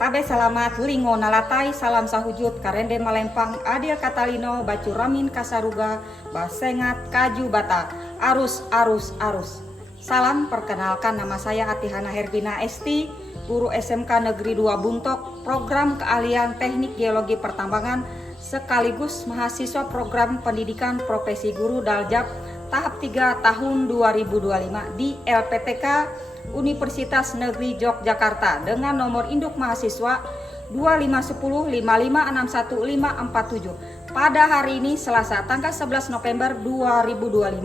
Tabe salamat lingo nalatai salam sahujud karende malempang adil katalino bacu ramin kasaruga basengat kaju bata arus. Salam, perkenalkan nama saya Atihana Herbina Esti, guru SMK Negeri 2 Buntok, program keahlian teknik geologi pertambangan sekaligus mahasiswa program pendidikan profesi guru Daljab tahap 3 tahun 2025 di LPTK Universitas Negeri Yogyakarta dengan nomor induk mahasiswa 25105561547. Pada hari ini Selasa tanggal 11 November 2025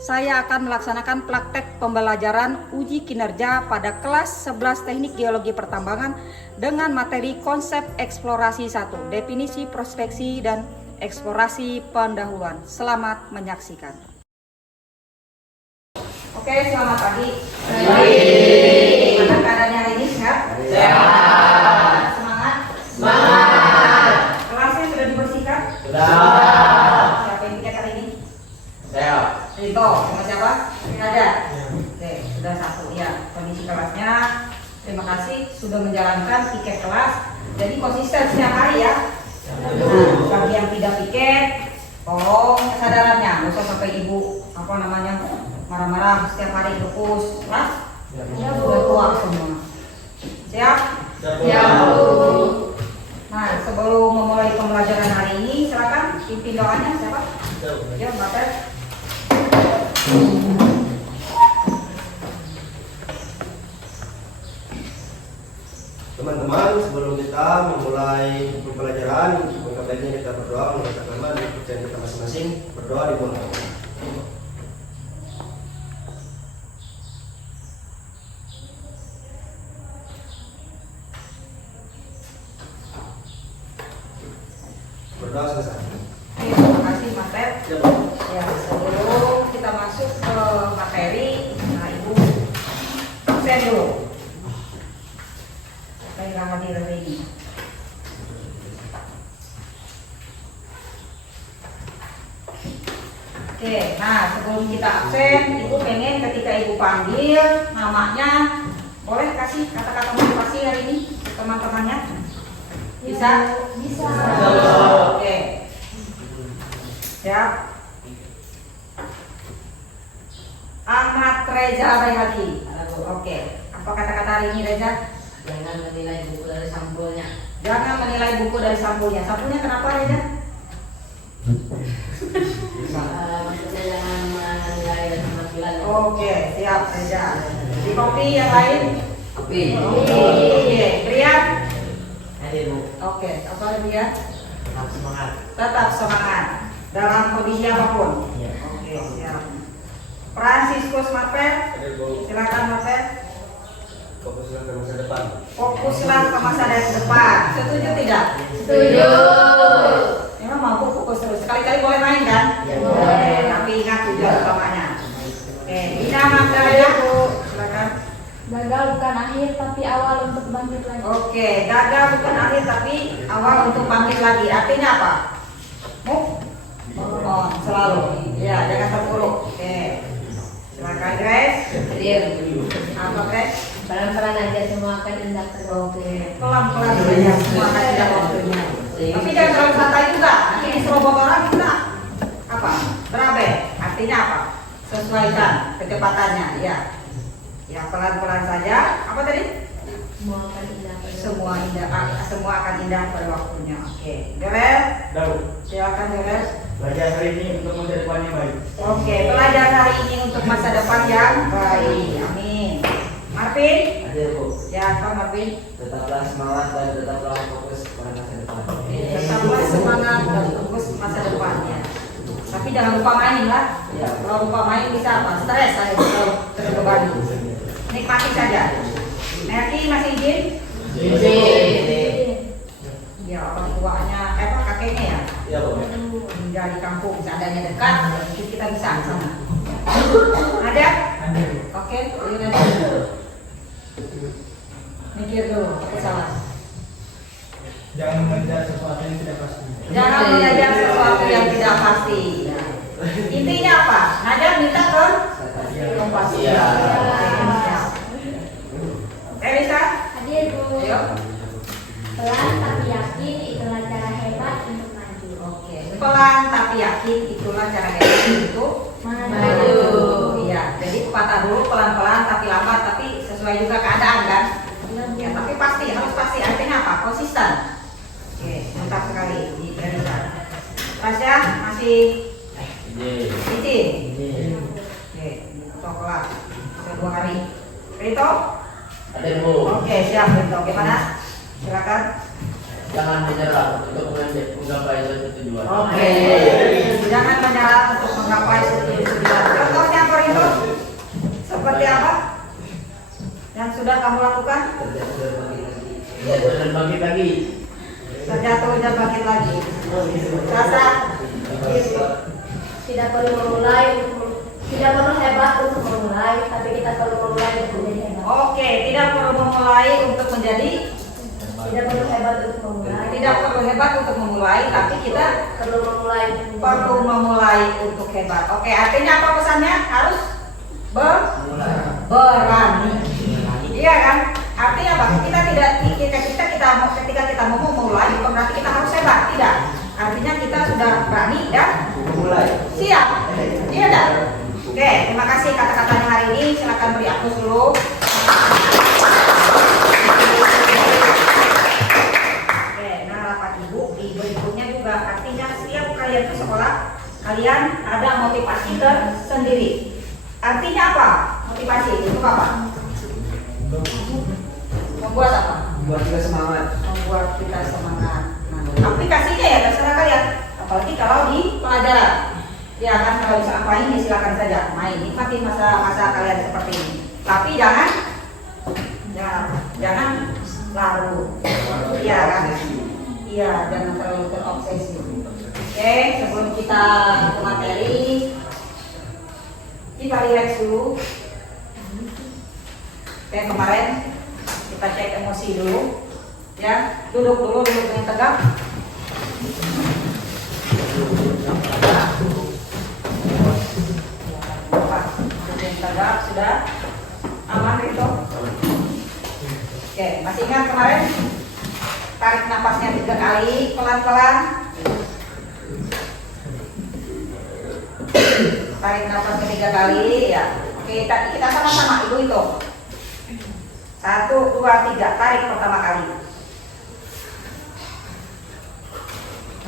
saya akan melaksanakan praktek pembelajaran uji kinerja pada kelas 11 Teknik Geologi Pertambangan dengan materi konsep eksplorasi 1, definisi prospeksi dan eksplorasi pendahuluan. Selamat menyaksikan. Oke, selamat pagi. Gimana keadaannya hari ini? Sehat? Sehat. Semangat? Semangat. Kelasnya sudah dibersihkan? Sudah. Siapa yang tiket hari ini? Saya. Rito, sama siapa? Ini ada? Oke, sudah satu ya. Kondisi kelasnya, terima kasih sudah menjalankan tiket kelas. Jadi konsisten setiap hari ya. Nah, bagi yang tidak piket, tolong kesadarannya, nggak usah sampai ibu marah-marah setiap hari terus, kelas. Sudah tua semua. Siap? Siap. Nah, sebelum memulai pembelajaran hari ini, silakan pimpin doanya siapa? Ya, Mbak Ted. Teman-teman, sebelum kita memulai pembelajaran, maka baiknya kita berdoa mengucapkan nama dan kepercayaan kita masing-masing. Berdoa dimulai. Berdoa selesai. Terima kasih Mas Ted. Ya, Pak. Ya, sebelum kita masuk ke materi, nah Ibu absen dulu. Saya nggak hadir hari ini. Oke, nah sebelum kita absen, Ibu pengen ketika Ibu panggil namanya, boleh kasih kata-kata motivasi hari ini teman-temannya? Bisa? Bisa. Oke. Siap. Ahmad Reza Bayhaqi. Oke. Apa kata-kata hari ini Reza? Jangan menilai buku dari sampulnya. Jangan menilai buku dari sampulnya. Sampulnya kenapa Reza? Maksudnya jangan menilai dari penampilan. Oke, siap Reza. Di kopi yang lain? Kopi. Oke. Rian? Hadir Bu. Oke. Apa Rian? Tetap semangat. Tetap semangat dalam kondisi apapun. Iya. Oke, siap. Franciscus Marvel, silakan Marvel. Fokuslah ke masa depan. Fokuslah ke masa depan. Setuju tidak? Setuju. Memang mampu fokus terus. Sekali-kali boleh main kan? Ya, Boleh. Tapi ingat tujuan utamanya. Oke, Dina Magdalena, silakan. Gagal bukan akhir tapi awal untuk bangkit lagi. Oke, gagal bukan akhir tapi awal untuk bangkit lagi. Artinya apa? Oh, selalu. Ya, jangan terpuruk. Oke. Silakan Grace. Hadir. Apa Grace? Pelan-pelan aja semua akan indah. Oke, pelan-pelan saja semua kasih dah waktunya. Tapi jangan terlalu santai juga. Nanti diserobot orang kita apa? Berabe. Artinya apa? Sesuaikan kecepatannya. Ya. Ya pelan-pelan saja. Apa tadi? Semua akan indah. Semua akan indah pada waktunya. Oke. Geres. Tahu, Silakan Geres. belajar hari ini untuk masa depan yang baik. Oke. Pelajaran hari ini untuk masa depan yang baik. Amin. Marvin. Hadir Bu. Ya, Pak Marvin. Tetaplah semangat dan tetaplah fokus pada masa depan. Tetaplah semangat dan fokus masa depannya. Tapi jangan lupa main lah. Ya. Kalau lupa main bisa apa? Stres saya kalau terbebani. Nikmati saja. Merki masih izin? Ya, orang tuanya, apa kakeknya ya? Iya, Bu. Tinggal di kampung, seandainya dekat, mungkin kita bisa ke sana. Ada? Oke, ini nanti. Mikir dulu, aku salah. Jangan mengejar sesuatu yang tidak pasti. Jangan mengejar sesuatu yang tidak pasti. Intinya apa? Najar minta kepastian. Iya. Elisa, Hadir Bu. ayo. tapi yakin, itulah cara hebat untuk maju. Iya, jadi patah dulu pelan-pelan tapi lambat, tapi sesuai juga keadaan kan? Ya, tapi pasti harus pasti. Artinya apa? Konsisten. Oke, mantap sekali. Bisa. Rasya masih izin. Oke, coklat. Sudah 2 hari. Rito? Ada Bu. Oke, siap Rito. Gimana? Silakan. Jangan menyerah untuk menggapai suatu tujuan. Oke. Jangan menyerah untuk menggapai suatu tujuan. Contohnya apa Rito? Seperti apa? Yang sudah kamu lakukan? Dan bagi-bagi. Terjatuh dan bangkit lagi. Rasa? Tidak perlu hebat untuk memulai, tapi kita perlu memulai untuk menjadi hebat. Oke, tidak perlu memulai untuk menjadi. Tidak perlu hebat untuk memulai. Tidak perlu hebat untuk memulai, tapi kita Perlu memulai. perlu memulai untuk hebat. Oke, artinya apa pesannya? Harus berani. Iya kan? Artinya apa? Ketika kita mau memulai, bukan berarti kita harus hebat, tidak. Artinya kita sudah berani dan Mulai. siap. Iya dah. Oke, terima kasih kata-katanya hari ini. Silakan beri aplaus dulu. Oke, nah rapat ibu di berikutnya juga artinya setiap kalian ke sekolah, kalian ada motivasi tersendiri. Artinya apa? Motivasi itu apa? Membuat apa? Buat kita semangat. Membuat kita semangat. Nah, aplikasinya ya terserah kalian. Apalagi kalau di pelajaran. Ya kan, kalau bisa apain ya silakan saja main. Nikmati masa-masa kalian seperti ini. Tapi jangan larut. Iya kan? Iya, jangan terlalu terobsesi. Oke, sebelum kita ke materi, kita relax dulu. Kayak kemarin kita cek emosi dulu, ya. Duduk dengan tegak. Duduk tegak, sudah aman itu. Oke, masih ingat kemarin? Tarik nafasnya 3 kali, pelan-pelan. Tarik nafasnya 3 kali, ya. Oke, kita sama-sama ibu itu. 1, 2, 3, tarik pertama kali.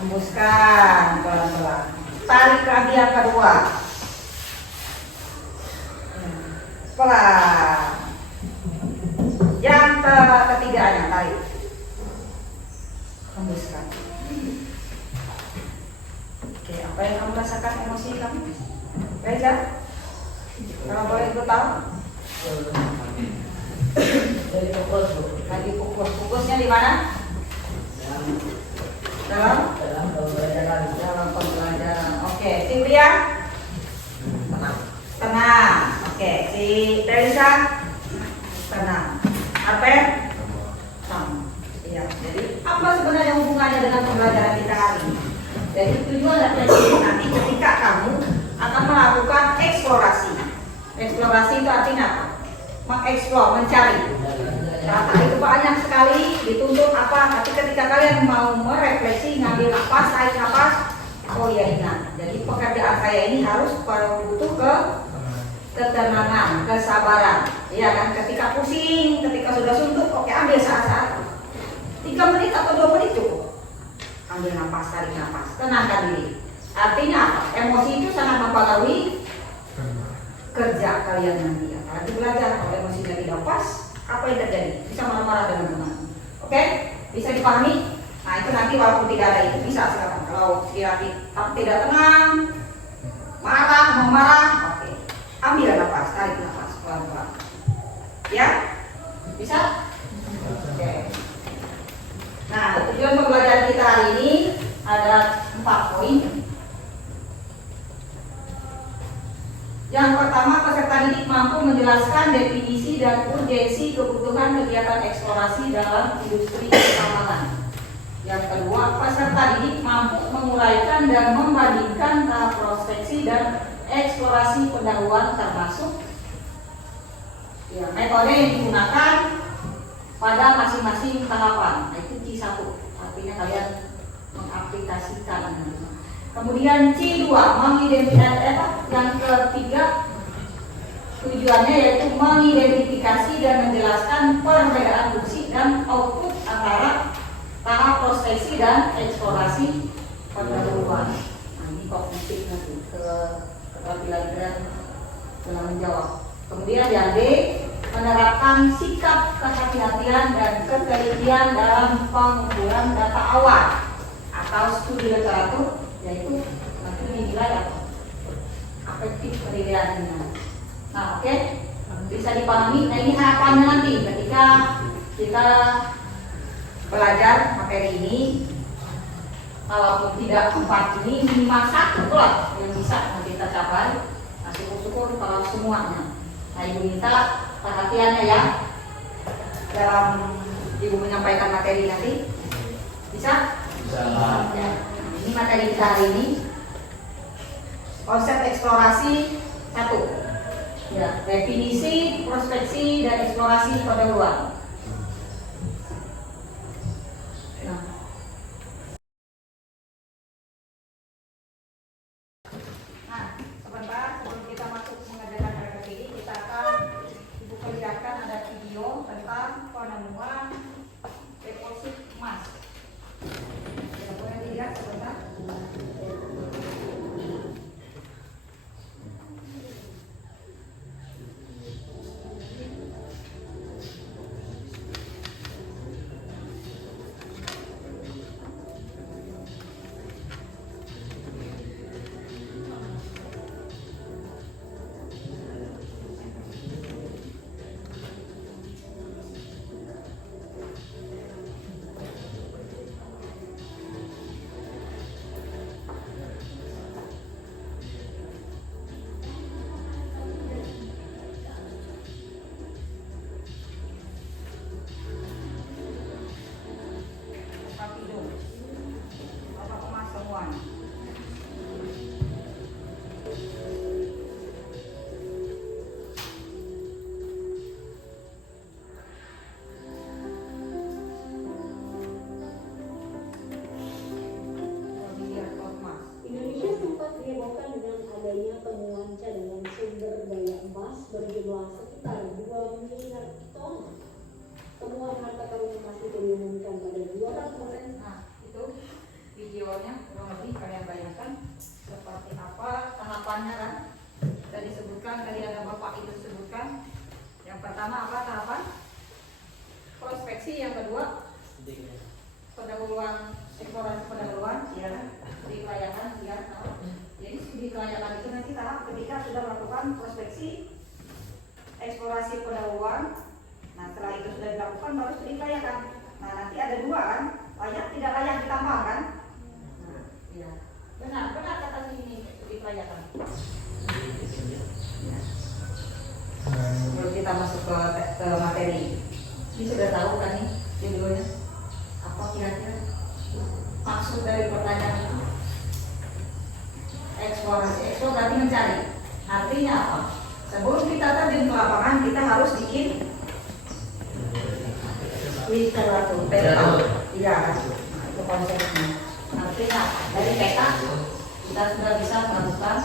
Hembuskan pelan-pelan. Tarik lagi yang kedua. Pelan. Yang ketiganya tarik. Hembuskan. Oke, apa yang kamu rasakan emosi kamu? Reza? Kalau boleh ikut tahu? Lagi fokusnya di mana? Dalam pembelajaran. Oke, si Pria? Tenang. Oke, si Teresa? Tenang. Arpen? Sama. Iya. Jadi apa sebenarnya hubungannya dengan pembelajaran kita hari ini? Jadi tujuan nanti ketika kamu akan melakukan eksplorasi. Eksplorasi itu artinya apa? Mengeksplor, mencari. Data itu banyak sekali, dituntut apa, tapi ketika kalian mau merefleksi, ngambil nafas, tarik nafas, oh ya ingat, jadi pekerjaan saya ini harus butuh ketenangan, kesabaran. Ya kan, ketika pusing, ketika sudah suntuk, oke ambil saat-saat 3 menit atau 2 menit cukup. Ambil nafas, tarik nafas, tenangkan diri. Artinya apa? Emosi itu sangat mempengaruhi kerja kalian nanti. Apalagi belajar, kalau emosinya tidak pas, apa yang terjadi? Bisa marah-marah dengan teman. Oke? Bisa dipahami? Nah itu nanti walaupun tidak ada itu bisa sekarang. Kalau tidak tenang, mau marah, oke. Ambil nafas, tarik nafas pelan-pelan. Ya? Bisa? Oke. Nah tujuan pembelajaran kita hari ini ada 4 poin. Yang pertama, peserta didik mampu menjelaskan definisi dan urgensi kebutuhan kegiatan eksplorasi dalam industri pertambangan. Yang kedua, peserta didik mampu menguraikan dan membandingkan tahap prospeksi dan eksplorasi pendahuluan termasuk ya, metode yang digunakan pada masing-masing tahapan. Nah, itu Q1. Artinya kalian mengaplikasikan. Kemudian C2 mengidentifikasi yang ketiga tujuannya yaitu mengidentifikasi dan menjelaskan perbedaan fungsi dan output antara tahap prospeksi dan eksplorasi pendahuluan. Nah, ini kognitif nanti keterampilan dan dalam menjawab. Kemudian yang D menerapkan sikap kehati-hatian dan ketelitian dalam pengumpulan data awal atau studi literatur, yaitu nanti dinilai apa? Afektif penilaiannya. Nah, oke, bisa dipahami. Nah, ini harapannya nanti ketika kita belajar materi ini, walaupun tidak 4 ini, minimal 1 lah yang bisa nanti kita capai. Nah, syukur-syukur kalau semuanya. Nah, Ibu minta perhatiannya ya dalam Ibu menyampaikan materi nanti. Bisa? Bisa. Ya. Ini materi kita hari ini. Konsep eksplorasi 1. Ya, definisi, prospeksi, dan eksplorasi pendahuluan. Nah. Nah, sebentar sebelum kita masuk mengerjakan materi ini, kita akan Ibu perlihatkan ada video tentang penemuan deposit emas. Kita boleh lihat sebentar. Indonesia sempat dihebohkan dengan adanya temuan cadangan sumber daya emas berjumlah sekitar 2 miliar ton. Temuan harta karun emas itu diumumkan pada 200. Nah, itu videonya kurang lebih kalian bayangkan seperti apa tahapannya kan. Sudah disebutkan, tadi ada Bapak itu sebutkan. Yang pertama apa tahapan? Prospeksi, yang kedua pendahuluan, eksplorasi pendahuluan, ya, studi kelayakan, ya. Jadi studi kelayakan itu nanti tahap ketika sudah melakukan prospeksi, eksplorasi pendahuluan. Nah, setelah itu sudah dilakukan baru studi kelayakan. Nah, nanti ada 2 kan, layak tidak layak ditambah kan? Nah, ya. Benar kata ini studi kelayakan. Ya. Sebelum kita masuk ke materi, ini sudah tahu kan nih judulnya? Apa kira-kira maksud dari pertanyaan itu? Eksplorasi, berarti mencari. Artinya apa? Sebelum kita terjun ke lapangan, kita harus bikin literatur peta. Iya, nah, itu konsepnya. Artinya dari peta kita sudah bisa melakukan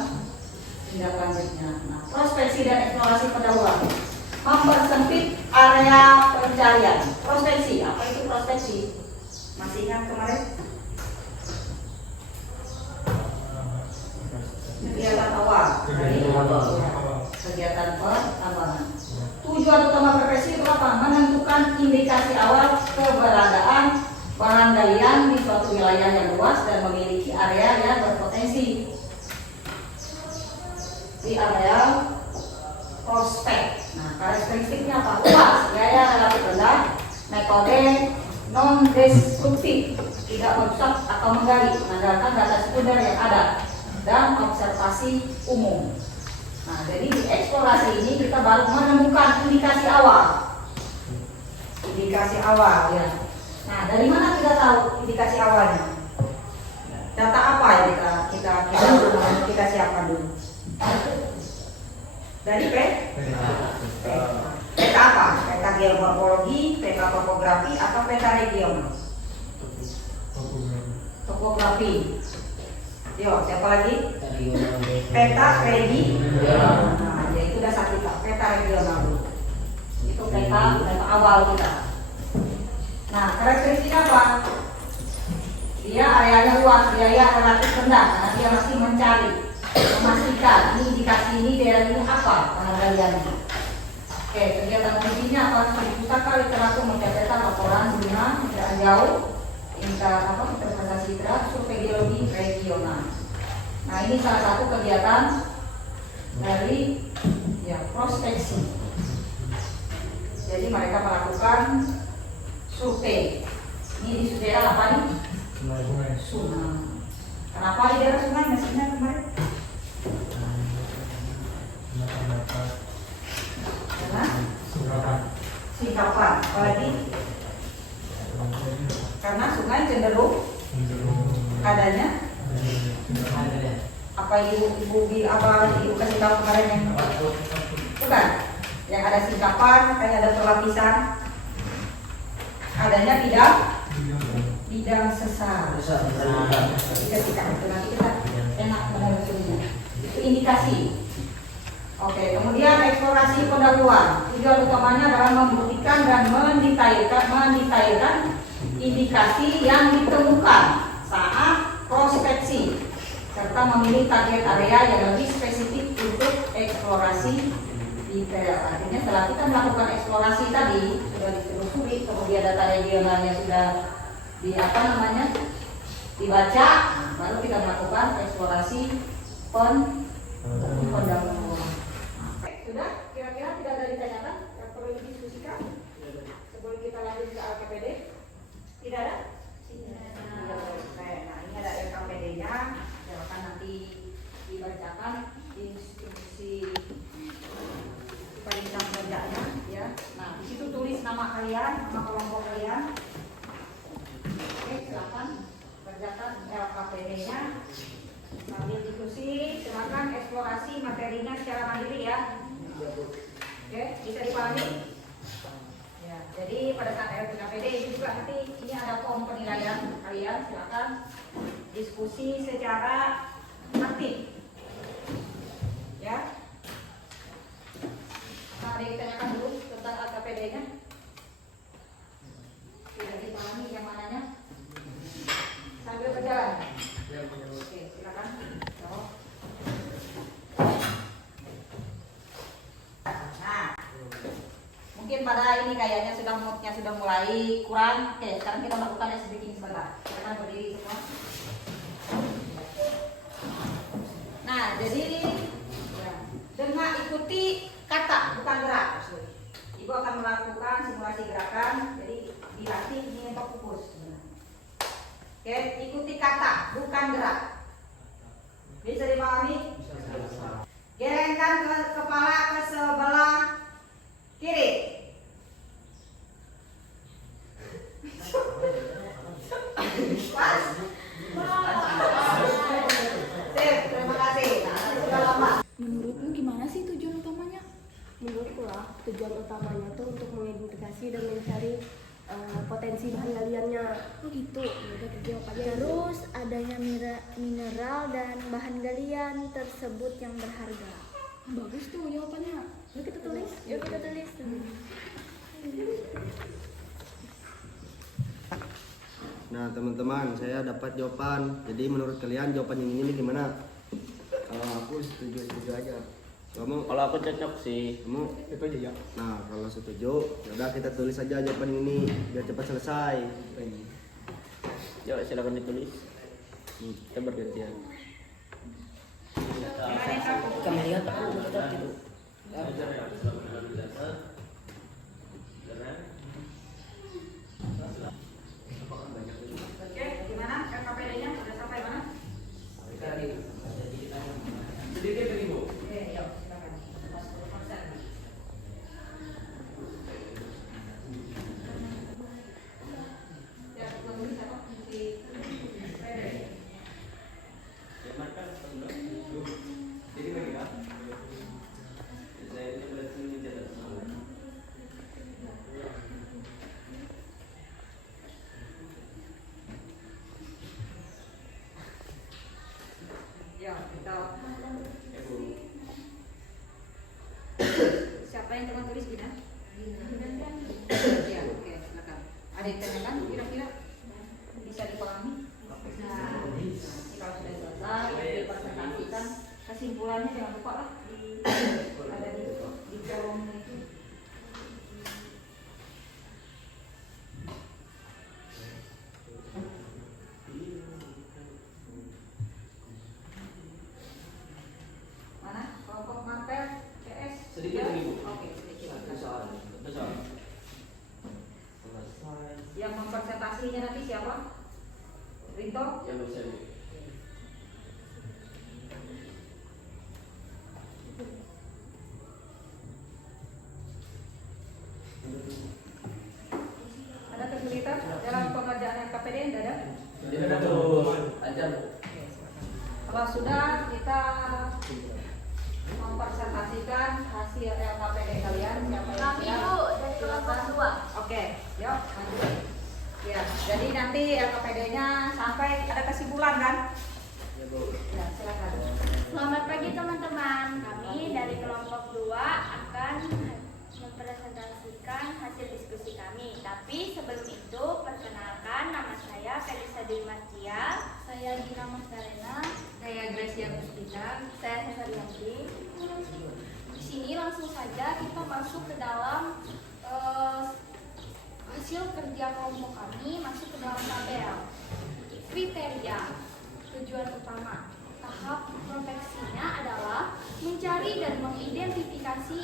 tindak lanjutnya. Nah, prospeksi dan eksplorasi pendahuluan mempersempit area pencarian. Prospeksi, apa itu prospeksi? Masih ingat kemarin? Kegiatan awal dari kegiatan pertambangan. Tujuan utama prospeksi itu apa? Menentukan indikasi awal keberadaan barang galian di suatu wilayah yang luas dan memiliki area yang berpotensi. Di area prospek. Nah, karakteristiknya apa? Luas, gaya relatif rendah, metode non-destruktif, tidak merusak atau menggali, mengandalkan data sekunder yang ada, dan observasi umum. Nah, jadi di eksplorasi ini kita baru menemukan indikasi awal. Indikasi awal, ya. Nah, dari mana kita tahu indikasi awalnya? Data apa yang kita siapkan dulu? Dari peta apa? Peta geomorfologi, peta topografi, atau peta regional? Topografi. Yo, siapa lagi? Peta regional. Nah, ya itu dasar kita, peta regional. Itu peta awal kita. Nah, karakteristik apa? Dia areanya luas, biaya relatif rendah karena dia masih mencari, memastikan ini indikasi ini daerah ini apa pengendaliannya. Oke, kegiatan kuncinya apa? Diputarkan literatur mencatatkan laporan guna jarak jauh, interpretasi draft, survei geologi regional. Nah, ini salah satu kegiatan dari prospeksi. Jadi mereka melakukan survei. Ini di daerah apa nih? Sungai. Kenapa di daerah sungai mesinnya kemarin? Karena singkapan. Apalagi? Karena sungai cenderung adanya apa ibu kasih tahu kemarin yang bukan yang ada singkapan, kayak ada perlapisan, adanya bidang sesar. Ketika itu nanti kita enak menelusurinya. Itu indikasi. Oke, kemudian eksplorasi pendahuluan. Tujuan utamanya adalah membuktikan dan mendetailkan indikasi yang ditemukan saat prospeksi serta memilih target area yang lebih spesifik untuk eksplorasi detail. Artinya setelah kita melakukan eksplorasi tadi sudah ditelusuri, kemudian data regionalnya sudah dibaca, baru kita melakukan eksplorasi pendahuluan. Sudah? Kira-kira tidak ada ditanyakan yang perlu didiskusikan sebelum kita lanjut ke LKPD? Tidak ada? Nah, ini ada LKPD-nya. Silakan nanti dibacakan instruksi perintah kerjanya, ya. Nah, di situ tulis nama kalian, nama kelompok kalian. Oke, silakan kerjakan LKPD-nya. Sambil diskusi, silakan eksplorasi materinya secara mandiri ya. Oke, bisa dipahami? Ya, jadi pada saat LKPD itu juga nanti ini ada form penilaian kalian, silakan diskusi secara aktif. Ya. Nah, ada yang ditanyakan dulu tentang LKPD-nya? Tidak dipahami yang mananya? Sambil berjalan. Oke, silakan. Nah, mungkin pada ini kayaknya moodnya sudah mulai kurang. Oke, sekarang kita lakukan speaking sebentar. Silakan berdiri semua. Nah, jadi dengan ikuti kata bukan gerak. Ibu akan melakukan simulasi gerakan. Jadi dilatih ini untuk fokus. Oke, ikuti kata bukan gerak. Bisa dipahami? Gelengkan kepala ke sebelah kiri. Pas? Sip, terima kasih. Nah, sudah lama. Menurutmu gimana sih tujuan utamanya? Menurutku lah, tujuan utamanya tuh untuk mengidentifikasi dan mencari potensi bahan galiannya. Oh gitu. Udah jawabannya. Terus adanya mineral dan bahan galian tersebut yang berharga. Bagus tuh jawabannya. Yuk kita tulis. Yuk kita tulis. Nah teman-teman, saya dapat jawaban. Jadi menurut kalian jawaban yang ini gimana? Kalau aku setuju aja. Kamu? Kalau aku cocok sih. Kamu? Itu aja ya. Nah kalau setuju, yaudah kita tulis aja jawaban ini biar cepat selesai. Yuk silakan ditulis. Kita bergantian. Kami lihat aku gitu. Oke, gimana LKPD-nya? Sudah sampai mana? Sedikit lagi Bu. Oke, yuk silakan. 10%. Ya, tulis apa? Di PD. Jadi bagaimana? Saya yang teman tulis Gina? Ya, oke, silakan. Ada yang tanyakan kira-kira bisa dipahami? Nah, kalau sudah selesai, dipresentasikan kesimpulannya jangan lupa lah ada di kolom itu. Mana? Kelompok Martel PS? Sedikit lagi, Bu. Oke, sedikit. Satu soal. Yang mempresentasinya nanti siapa? Rito? Ya bisa, Bu. Ada kesulitan dalam pengerjaan LKPD? Tidak ada? Tidak ada, Bu. Ajar, Bu. Kalau sudah, kita mempresentasikan hasil LKPD kalian. Siapa yang Kami siap? Bu dari kelompok Silakan. 2. Oke, yuk lanjut. Ya, jadi nanti LKPD-nya sampai ada kesimpulan kan? Ya, Bu. Ya, silakan. Selamat pagi teman-teman. Kami dari kelompok 2 akan mempresentasikan hasil diskusi kami. Tapi sebelum itu, perkenalkan, nama saya Felisa Dimartia. Saya Gina Maskarena. Saya Gracia Puspita. Saya Hesarianti. Di sini langsung saja kita masuk ke dalam hasil kerja kelompok kami, masuk ke dalam tabel. Kriteria, tujuan utama. Tahap prospeksinya adalah mencari dan mengidentifikasi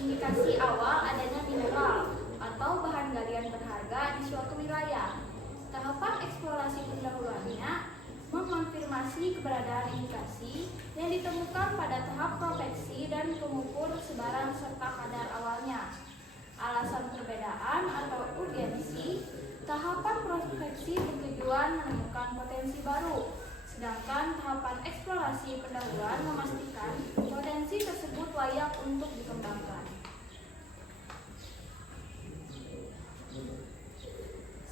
indikasi awal adanya mineral atau bahan galian berharga di suatu wilayah. Tahapan eksplorasi pendahuluannya mengonfirmasi keberadaan indikasi yang ditemukan pada tahap prospeksi dan mengukur sebaran serta kadar awalnya. Alasan perbedaan atau urgensi, tahapan prospeksi bertujuan menemukan potensi baru. Sedangkan tahapan eksplorasi pendahuluan memastikan potensi tersebut layak untuk dikembangkan.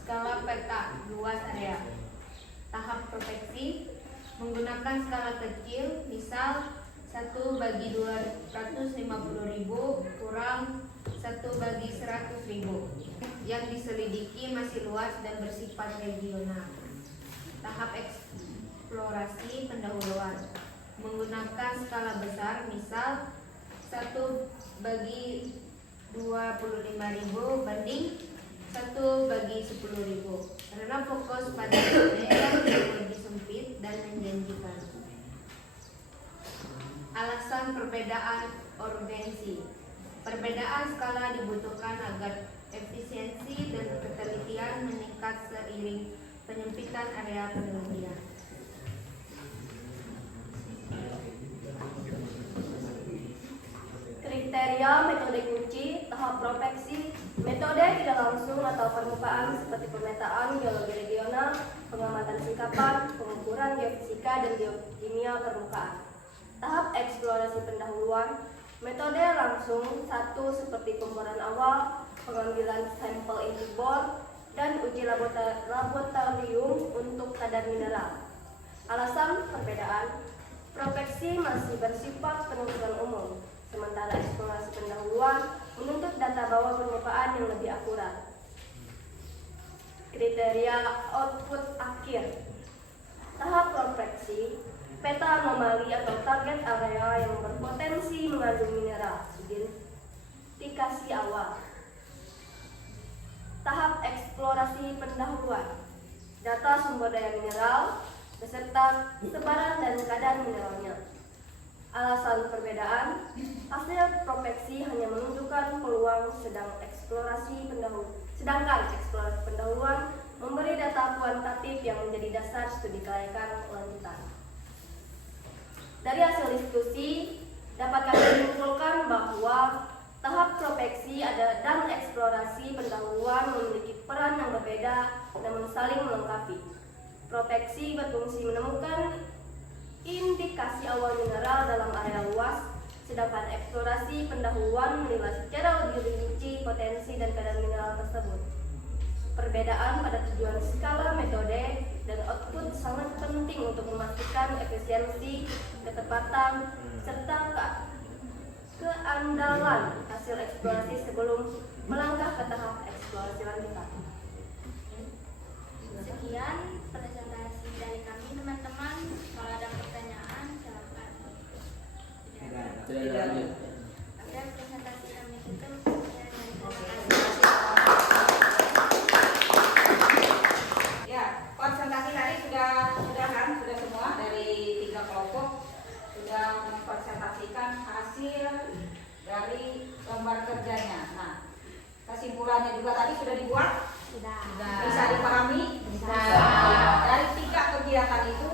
Skala peta luas area. Tahap prospeksi menggunakan skala kecil, misal 1/250.000 kurang 1/100.000 yang diselidiki masih luas dan bersifat regional. Tahap eksplorasi pendahuluan menggunakan skala besar, misal 1/25.000 banding 1/10.000 karena fokus pada daerah yang lebih sempit dan menjanjikan. Alasan perbedaan urgensi. Perbedaan skala dibutuhkan agar efisiensi dan ketelitian meningkat seiring penyempitan area penelitian. Kriteria metode kunci tahap prospeksi. Metode tidak langsung atau permukaan seperti pemetaan geologi regional, pengamatan singkapan, pengukuran geofisika dan geokimia permukaan. Tahap eksplorasi pendahuluan. Metode langsung satu seperti pemboran awal, pengambilan sampel inti bor, dan uji laboratorium untuk kadar mineral. Alasan perbedaan. Prospeksi masih bersifat penelusuran umum, sementara eksplorasi pendahuluan menuntut data bawah permukaan yang lebih akurat. Kriteria output akhir. Tahap prospeksi, peta anomali atau target area yang berpotensi mengandung mineral, identifikasi awal. Tahap eksplorasi pendahuluan, data sumber daya mineral beserta sebaran dan kadar mineralnya. Alasan perbedaan, hasil prospeksi hanya menunjukkan peluang sedangkan eksplorasi pendahuluan memberi data kuantitatif yang menjadi dasar studi kelayakan lanjutan. Dari hasil diskusi dapat kami simpulkan bahwa tahap prospeksi dan eksplorasi pendahuluan memiliki peran yang berbeda namun saling melengkapi. Prospeksi berfungsi menemukan indikasi awal mineral dalam area luas, sedangkan eksplorasi pendahuluan menilai secara lebih rinci potensi dan kadar mineral tersebut. Perbedaan pada tujuan skala metode dan output sangat penting untuk memastikan efisiensi, ketepatan, serta keandalan hasil hasil eksplorasi sebelum melangkah ke tahap eksplorasi lanjutan. Sekian presentasi dari kami teman-teman. Kalau ada pertanyaan silakan. Tidak lanjut. Oke, presentasi kami tutup. Ya, konsentrasi tadi sudah semua dari 3 kelompok sudah mempresentasikan hasil dari lembar kerjanya. Nah, kesimpulannya juga tadi sudah dibuat. Bisa dipahami? Dari 3 kegiatan itu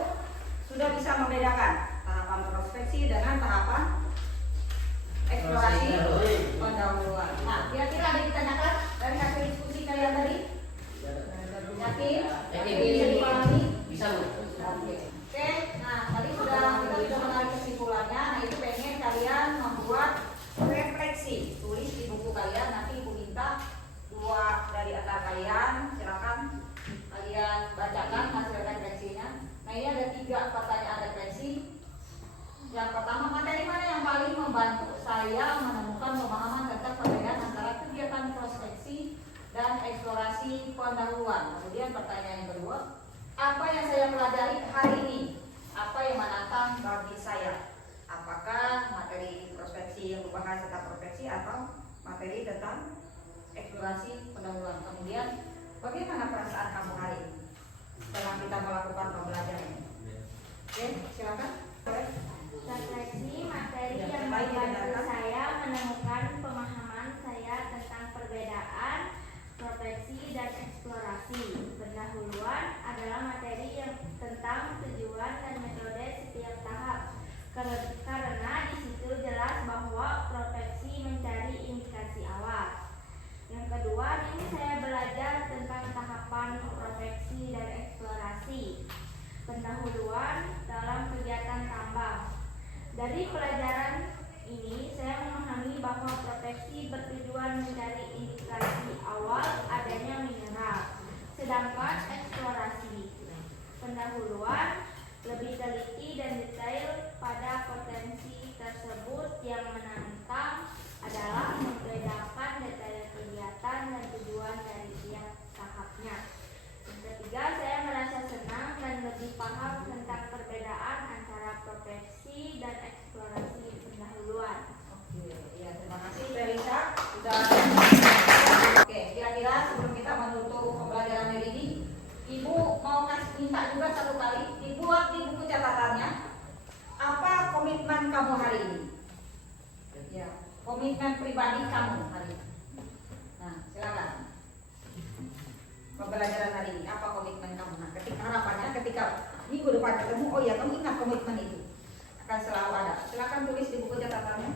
sudah bisa membedakan tahapan prospeksi dengan tahapan eksplorasi pendahuluan. Nah, kira-kira ada yang ditanyakan dari hasil diskusi kalian tadi? Yakin? Bisa dipahami? Bisa, Bu. Oke, nah tadi kita sudah menarik kesimpulannya. Nah, itu pengen kalian membuat refleksi, tulis di buku kalian. Nanti ibu minta 2 dari antara kalian, silakan kalian bacakan hasil refleksinya. Nah, ini ada 3 pertanyaan refleksi. Yang pertama, materi mana yang paling membantu saya menemukan pemahaman tentang perbedaan antara kegiatan prospeksi dan eksplorasi pendahuluan. Kemudian pertanyaan yang kedua, apa yang saya pelajari hari ini? Apa yang menantang bagi saya? Apakah materi prospeksi yang membahas tentang prospeksi atau materi tentang eksplorasi pendahuluan? Kemudian, bagaimana perasaan kamu hari ini setelah kita melakukan pembelajaran ini? Oke, silakan. Refleksi materi yang membantu saya menemukan pemahaman saya tentang perbedaan prospeksi dan eksplorasi. Pendahuluan adalah materi yang tentang tujuan dan metode setiap tahap. Karena di situ jelas bahwa prospeksi mencari indikasi awal. Yang kedua, ini saya belajar tentang tahapan prospeksi dan eksplorasi. Pendahuluan dalam kegiatan tambang. Dari pelajaran ini, saya memahami bahwa prospeksi bertujuan mencari indikasi awal adanya mineral, sedangkan eksplorasi pendahuluan lebih teliti dan detail pada potensi tersebut. Yang menantang adalah membedakan detail kegiatan dan tujuan dari tiap tahapnya. Yang ketiga, saya merasa senang dan lebih paham tentang perbedaan antara prospeksi dan eksplorasi pendahuluan. Oke, ya, terima kasih Felisa sudah. Oke, kira-kira sebelum kita menutup pembelajaran hari ini, Ibu mau minta juga satu kali dibuat di buku catatannya apa komitmen kamu hari ini. Ya, komitmen pribadi kamu hari ini. Nah, silakan. Pembelajaran hari ini apa komitmen kamu? Nah, ketika harapannya ketika minggu depan ketemu, oh ya kamu ingat komitmen itu akan selalu ada. Silakan tulis di buku catatannya.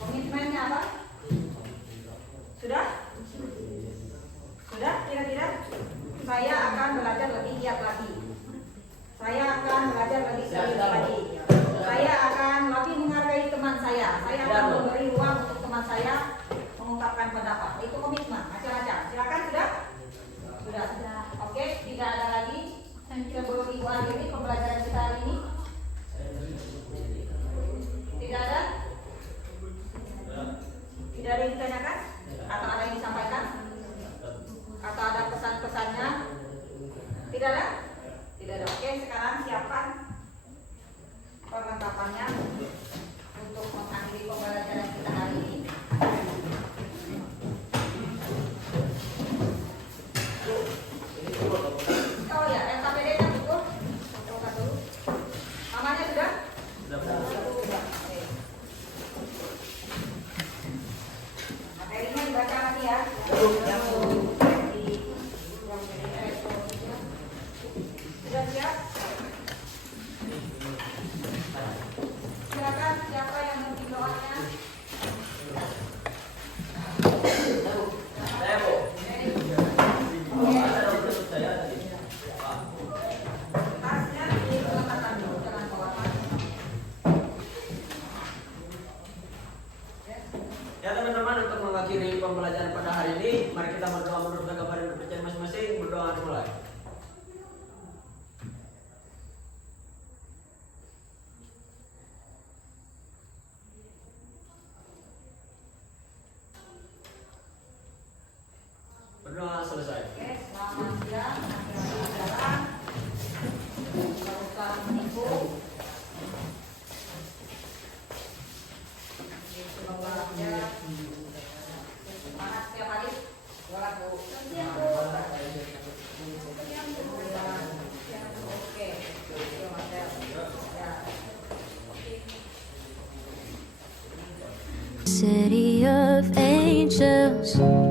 Komitmennya apa? Sudah? Sudah? Kira-kira? Saya akan belajar lebih giat lagi. Saya akan belajar lebih serius lagi. Saya akan lebih menghargai teman saya. Saya akan memberi ruang untuk teman saya mengungkapkan pendapat. Itu komitmen macam-macam. Silakan sudah? Sudah. Oke, tidak ada lagi. Sebelum Ibu akhiri pembelajaran kita hari ini. Tidak ada? Tidak ada yang ditanyakan? Atau ada yang disampaikan? Atau ada pesan-pesannya? Tidak ada? Tidak ada. Oke, sekarang siapkan perlengkapannya untuk mengakhiri pembelajaran kita hari ini. Oh ya, LKPD-nya betul? Fotokan dulu. Namanya sudah? Sudah. Oke. Materinya dibaca lagi ya. Sudah siap? Silakan siapa yang memimpin doanya? Saya, Bu. Tasnya diletakkan dulu, jangan bawa tas. Ya teman-teman, untuk mengakhiri pembelajaran pada hari ini, mari kita berdoa menurut agama dan kepercayaan masing-masing. Berdoa dimulai. city of angels.